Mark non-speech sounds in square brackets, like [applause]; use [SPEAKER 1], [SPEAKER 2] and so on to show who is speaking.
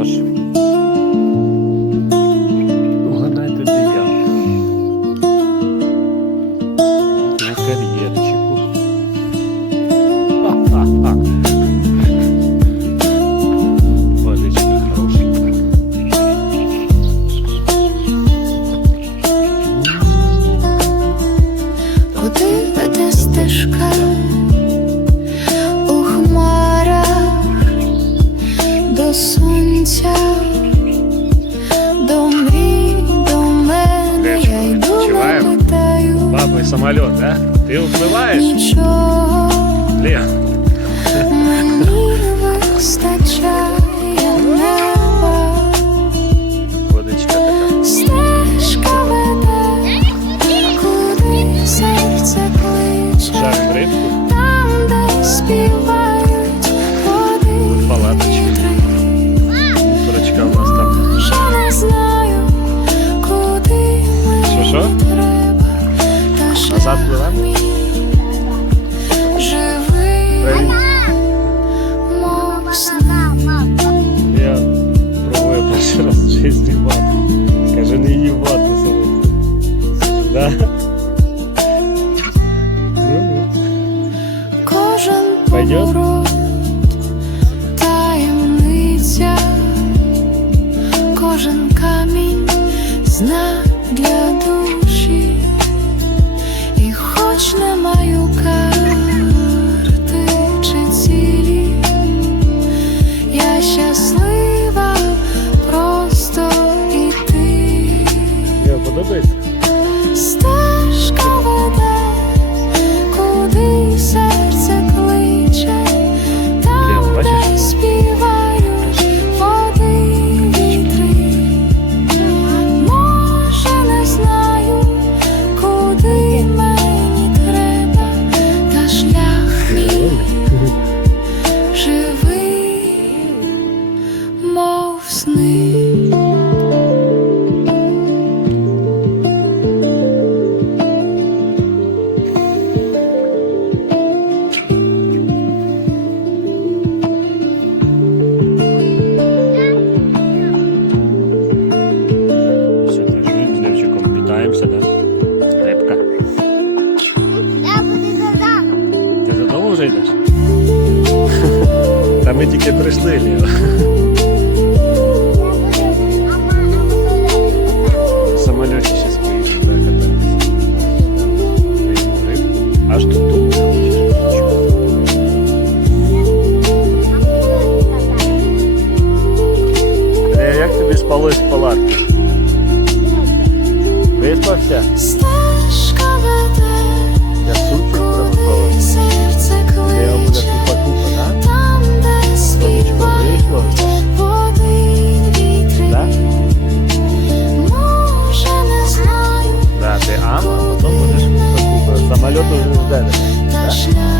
[SPEAKER 1] nós. самолет, да? Ты уплываешь?
[SPEAKER 2] Ничего.
[SPEAKER 1] Лен, пливемо.
[SPEAKER 2] Привіт.
[SPEAKER 1] Я пробую перший раз в житті вату. Каже, не її вату саме. Да? Ну, ну. Пойдет?
[SPEAKER 2] щаслива, просто йти.
[SPEAKER 1] Я подобається.
[SPEAKER 2] Стежка
[SPEAKER 1] вже йдеш? [laughs] Та ми тільки прийшли, Ліо. Самоліті зараз поїдемо, так, кататися. Аж тут тут. Э, Як тобі спалось в палатці? Виспався? 在的。在